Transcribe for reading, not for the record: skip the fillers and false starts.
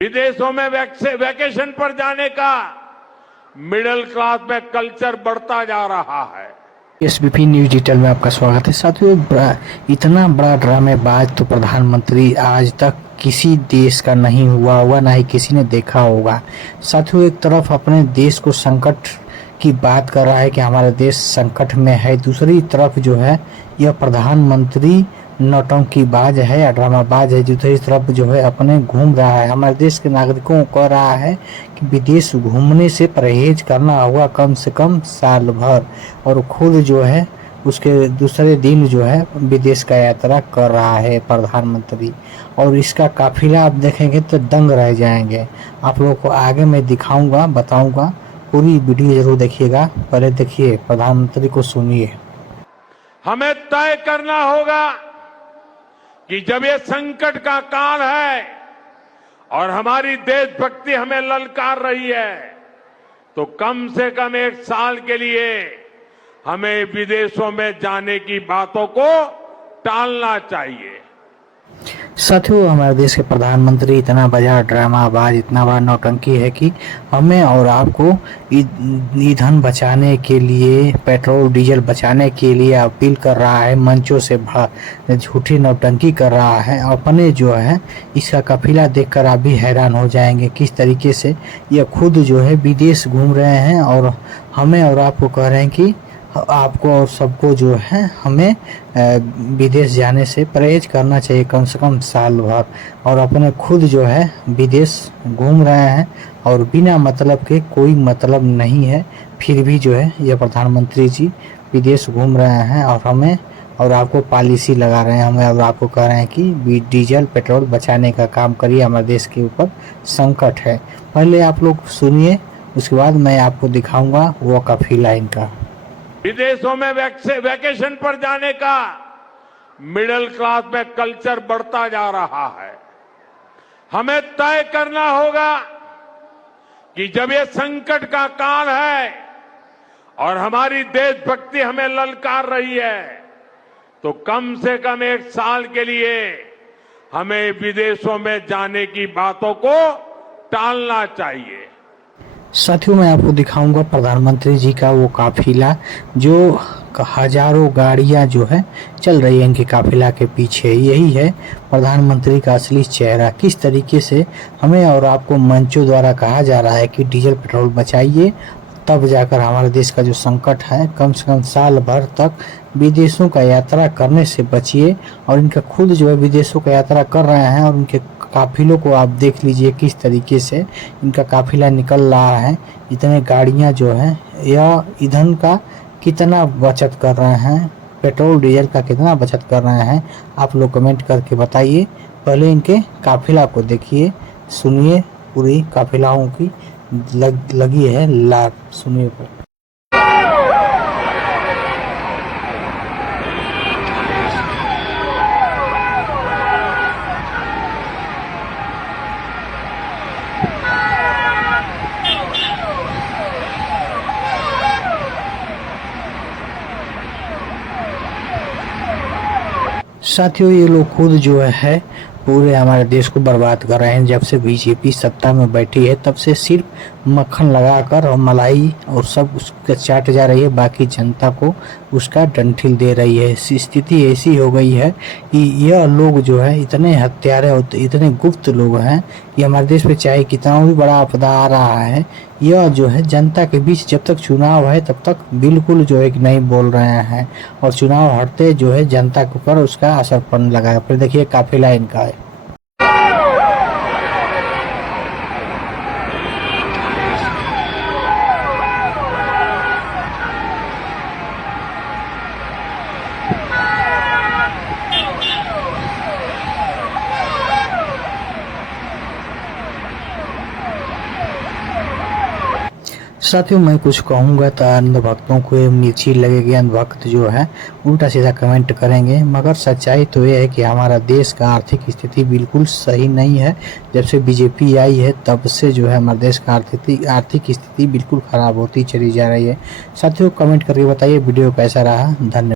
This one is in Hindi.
विदेशों में वैकेशन पर जाने का मिडिल क्लास में कल्चर बढ़ता जा रहा है। एसबीपी न्यूज डिजिटल में आपका स्वागत है। साथियों, इतना बड़ा ड्रामेबाज तो प्रधानमंत्री आज तक किसी देश का नहीं हुआ होगा, ना ही किसी ने देखा होगा। साथियों, एक तरफ अपने देश को संकट की बात कर रहा है कि हमारा देश संकट में है, दूसरी तरफ जो है यह प्रधानमंत्री नौटंकीबाज है या ड्रामाबाज है। दूसरी तरफ जो है अपने घूम रहा है, हमारे देश के नागरिकों को कह रहा है कि विदेश घूमने से परहेज करना होगा कम से कम साल भर, और खुद जो है उसके दूसरे दिन जो है विदेश का यात्रा कर रहा है प्रधानमंत्री। और इसका काफिला आप देखेंगे तो दंग रह जाएंगे। आप लोगों को आगे मैं दिखाऊंगा, बताऊंगा, पूरी वीडियो जरूर देखिएगा। पहले देखिए, प्रधानमंत्री को सुनिए। हमें तय करना होगा कि जब ये संकट का काल है और हमारी देशभक्ति हमें ललकार रही है, तो कम से कम एक साल के लिए हमें विदेशों में जाने की बातों को टालना चाहिए। साथियों, हमारे देश के प्रधानमंत्री इतना बड़ा ड्रामाबाज, इतना बड़ा नौटंकी है कि हमें और आपको ईंधन बचाने के लिए, पेट्रोल डीजल बचाने के लिए अपील कर रहा है, मंचों से झूठी नौटंकी कर रहा है। अपने जो है इसका काफिला देखकर आप भी हैरान हो जाएंगे किस तरीके से यह खुद जो है विदेश घूम रहे हैं, और हमें और आपको कह रहे हैं कि आपको और सबको जो है हमें विदेश जाने से परहेज करना चाहिए कम से कम साल भर। और अपने खुद जो है विदेश घूम रहे हैं और बिना मतलब के, कोई मतलब नहीं है, फिर भी जो है यह प्रधानमंत्री जी विदेश घूम रहे हैं और हमें और आपको पॉलिसी लगा रहे हैं। हमें और आपको कह रहे हैं कि डीजल पेट्रोल बचाने का काम करिए, हमारे देश के ऊपर संकट है। पहले आप लोग सुनिए, उसके बाद मैं आपको दिखाऊंगा वो काफिला इनका। विदेशों में वैकेशन पर जाने का मिडिल क्लास में कल्चर बढ़ता जा रहा है। हमें तय करना होगा कि जब ये संकट का काल है और हमारी देशभक्ति हमें ललकार रही है, तो कम से कम एक साल के लिए हमें विदेशों में जाने की बातों को टालना चाहिए। साथियों, मैं आपको दिखाऊंगा प्रधानमंत्री जी का वो काफिला, जो हजारों गाड़ियां जो है चल रही है इनके काफिला के पीछे। यही है प्रधानमंत्री का असली चेहरा। किस तरीके से हमें और आपको मंचों द्वारा कहा जा रहा है कि डीजल पेट्रोल बचाइए, तब जाकर हमारे देश का जो संकट है कम से कम साल भर तक विदेशों का यात्रा करने से बचिए। और इनका खुद जो है विदेशों का यात्रा कर रहे हैं और उनके काफिलों को आप देख लीजिए किस तरीके से इनका काफिला निकल रहा है। इतने गाड़ियां जो हैं, यह ईंधन का कितना बचत कर रहे हैं, पेट्रोल डीजल का कितना बचत कर रहे हैं, आप लोग कमेंट करके बताइए। पहले इनके काफिला को देखिए, सुनिए, पूरी काफिलाओं की लगी है लाट, सुनिए। साथियों, ये लोग खुद जो है पूरे हमारे देश को बर्बाद कर रहे हैं। जब से बीजेपी सत्ता में बैठी है तब से सिर्फ मक्खन लगाकर और मलाई और सब उसका चाट जा रही है, बाकी जनता को उसका डंठल दे रही है। स्थिति ऐसी हो गई है कि यह लोग जो है इतने हत्यारे और इतने गुप्त लोग हैं कि हमारे देश पे चाहे कितना भी बड़ा आपदा आ रहा है, यह जो है जनता के बीच जब तक चुनाव है तब तक बिल्कुल जो है नहीं बोल रहे हैं, और चुनाव हटते जो है जनता के ऊपर उसका असर पड़ने लगा है। फिर देखिए काफिला इनका है। साथियों, मैं कुछ कहूँगा तो अंधभक्तों को मिर्ची लगेगी। अंधभक्त जो है उल्टा सीधा कमेंट करेंगे, मगर सच्चाई तो ये है कि हमारा देश का आर्थिक स्थिति बिल्कुल सही नहीं है। जब से बीजेपी आई है तब से जो है हमारे देश का आर्थिक स्थिति बिल्कुल खराब होती चली जा रही है। साथियों, कमेंट करके बताइए वीडियो कैसा रहा। धन्यवाद।